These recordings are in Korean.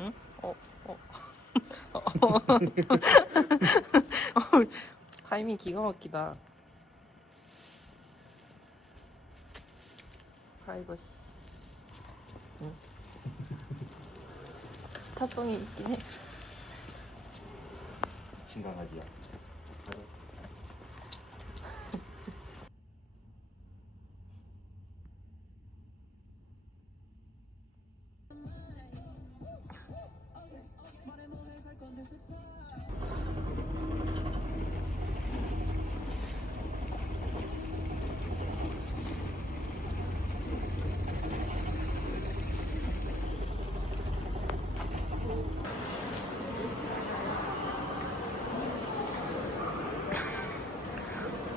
응? 어, 어. 어. 타이밍 기가 막히다. 프라이버시. 응. 스타성이 있긴 해. 진강아지야.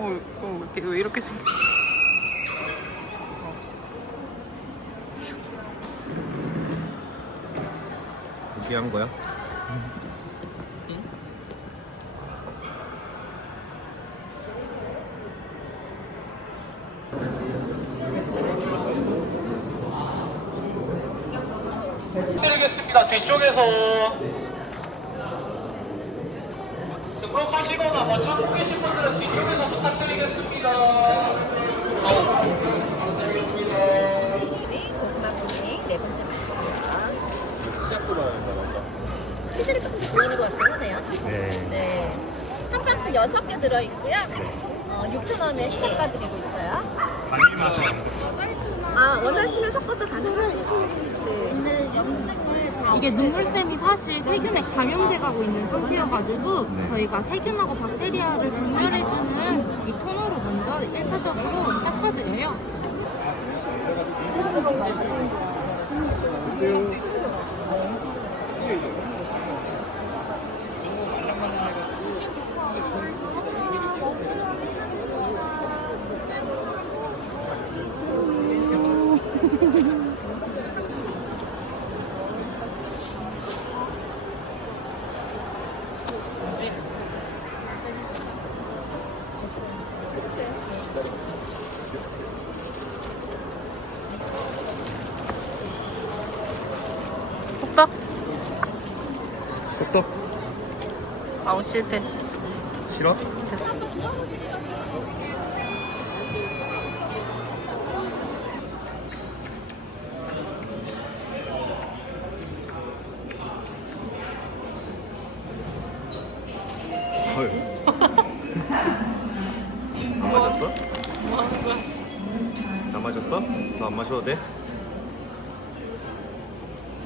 어, 어, 이렇게- 왜 이렇게 생겼지? 한 거야? 드리겠습니다. 뒤쪽에서 등록하시거나 먼저 고 계신 분들은 뒤쪽에서 부탁드리겠습니다. 고구마 푸딩 네 번째 맛이고요. 치즈를 조금 더 보이는 것 같긴 하네요. 네. 네. 한 박스 여섯 개 들어있고요. 어, 6,000원에 섞어드리고 있어요. 아, 원하시면 섞어서 가능하세요. 네. 이게 눈물샘이 사실 세균에 감염돼 가고 있는 상태여가지고 저희가 세균하고 박테리아를 분별해주는 이 토너로 먼저 1차적으로 닦아드려요. 아우, 싫대. 싫어? 헐. 안 마셨어? 뭐 하는 거야? 안 마셨어? 너 안 마셔도 돼?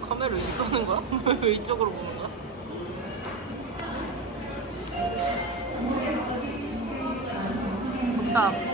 카메라 왜 끄는 거야? 왜 이쪽으로 보는 거야? 덥다.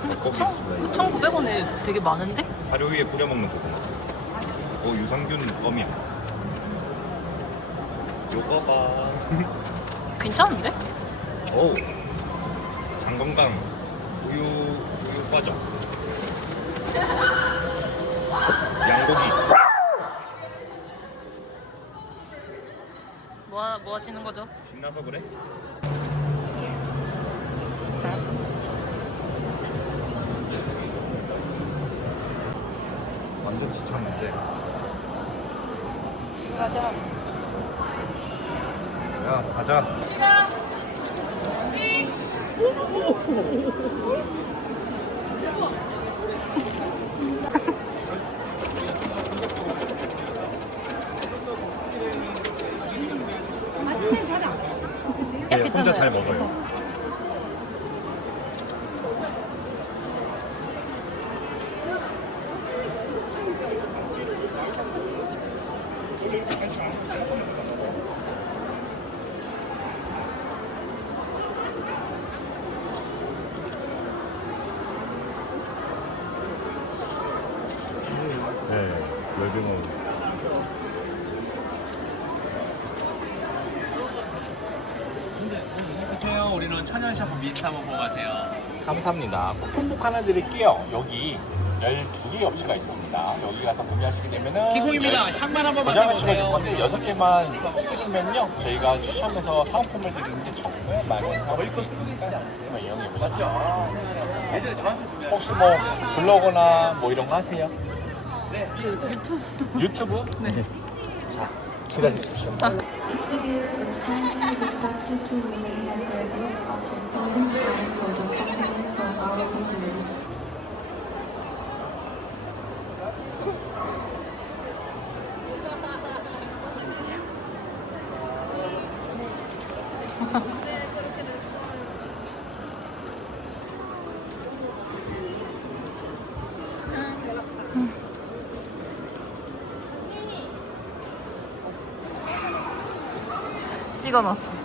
근데 꼭 9,900원에 있어요. 되게 많은데? 사료 위에 뿌려 먹는 고구마. 어 유산균 껌이야. 요거 봐. 괜찮은데? 오. 장 건강. 우유 우유 빠져. 양고기. 뭐, 하- 뭐 하시는 거죠? 신나서 그래? 지쳤는데. 가자. 왜? 야 가자. 네, 혼자 잘 먹어요. 네, 외빙어. 안녕하세요. 우리는 한번 보고 가세요. 감사합니다. 쿠폰북 하나 드릴게요. 여기 12개 업체가 있습니다. 여기 가서 구매하시게 되면은 기공입니다. 향만 한번 도장을 찍어줄 건데 6개만 찍으시면요. 저희가 추첨해서 사은품을 드리는 게 정말 많은 사은품이 있으니까 한번 이용해 보시죠. 혹시 뭐 블로그나 뭐 이런 거 하세요? 네. 유튜브. 유튜브? 네. 자, 기다리십시오. 찍어놨어.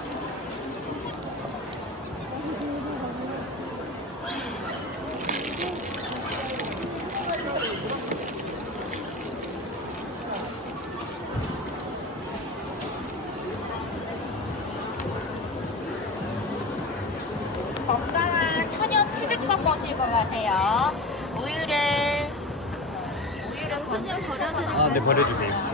건강한 천연 치즈껌 머실 것 같아요. 우유를 우유랑 수지 버려드릴게요. 아, 네 버려주세요.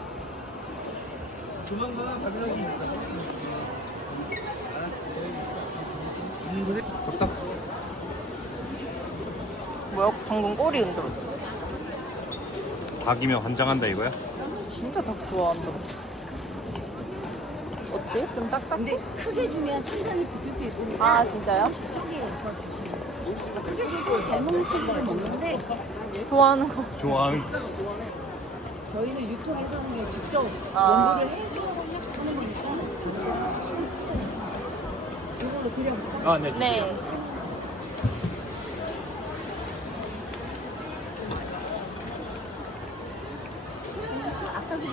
뭐야? 방금 꼬리 흔들었어. 닭이면 환장한다 이거야? 진짜 닭 좋아한다. 어때? 좀 딱딱해? 근데 크게 주면 천장이 붙을 수 있으니까 아 진짜요? 쪽에서 주시면 크게 줘도 잘 먹는 친구들 먹는데 좋아하는 거. 좋아하는. 저희는 유통에서 그냥 직접 아. 연구를 해서 하는 거니까 이걸로 드려볼까요? 아, 네. 네.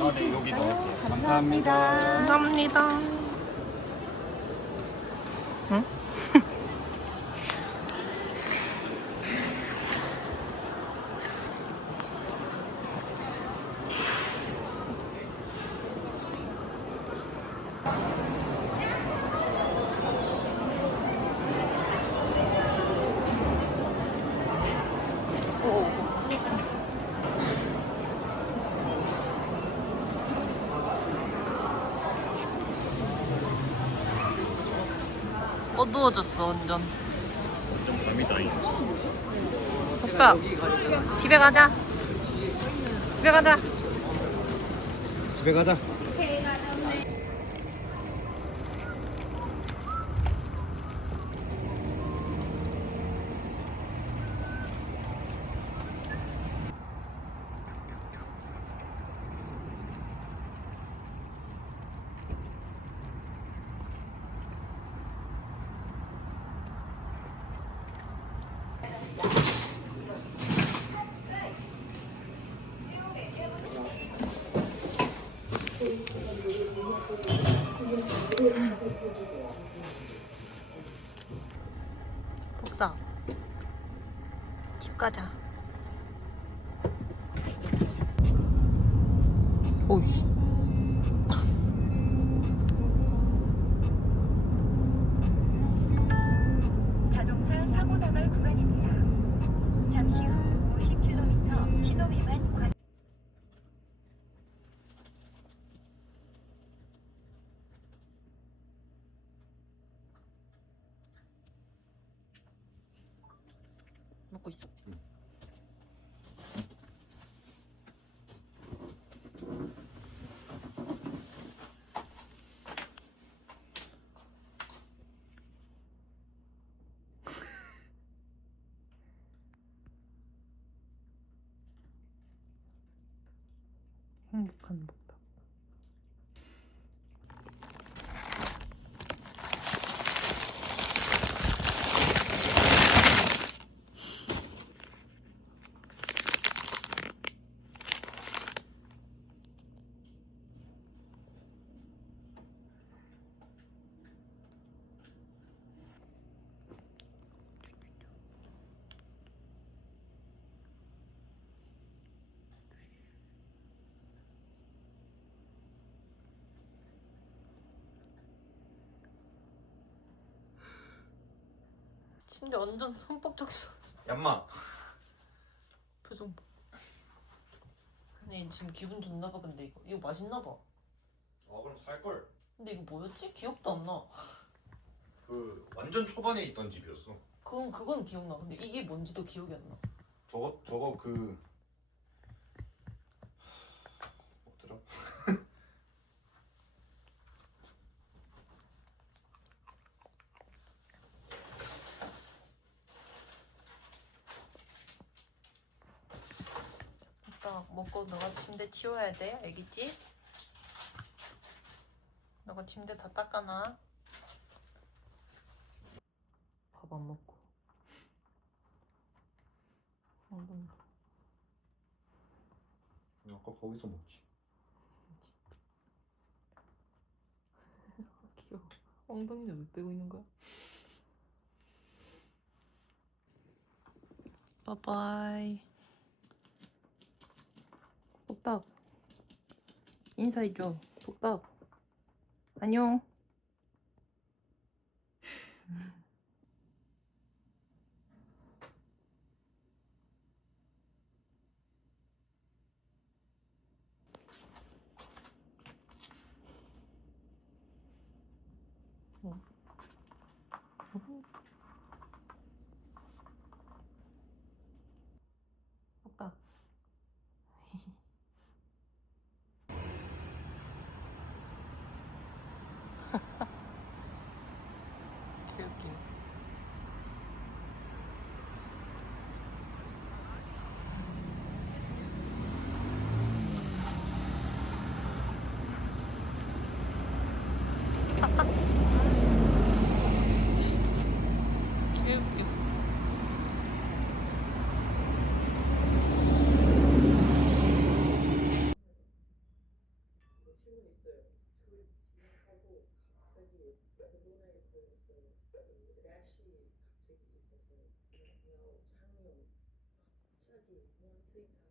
아, 네, 여기 넣을게요. 감사합니다. 감사합니다. 응? 어두워졌어 완전. 감사합니다. 오빠 집에 가자. 집에 가자. 집에 가자. 복사 집 가자. 오씨. 먹고 있어. 행복한 복 답. 침대 완전 젖어. 얌마. 표정 봐. 아니 지금 기분 좋나 봐 근데 이거 이거 맛있나 봐. 아 그럼 살 걸. 근데 이거 뭐였지? 기억도 안 나. 그 완전 초반에 있던 집이었어. 그건 그건 기억나. 근데 이게 뭔지도 기억이 안 나. 저거 저거 그 뭐더라? 이따 먹고 너가 침대 치워야 돼. 알겠지? 너가 침대 다 닦아놔. 밥 안 먹고. 아까 거기서 먹지. 귀여워. 엉덩이는 왜 빼고 있는 거야? 바이바이. 복답. 인사해줘. 복답. 안녕. 복답. 개웃기네. 개웃겨. 갑자기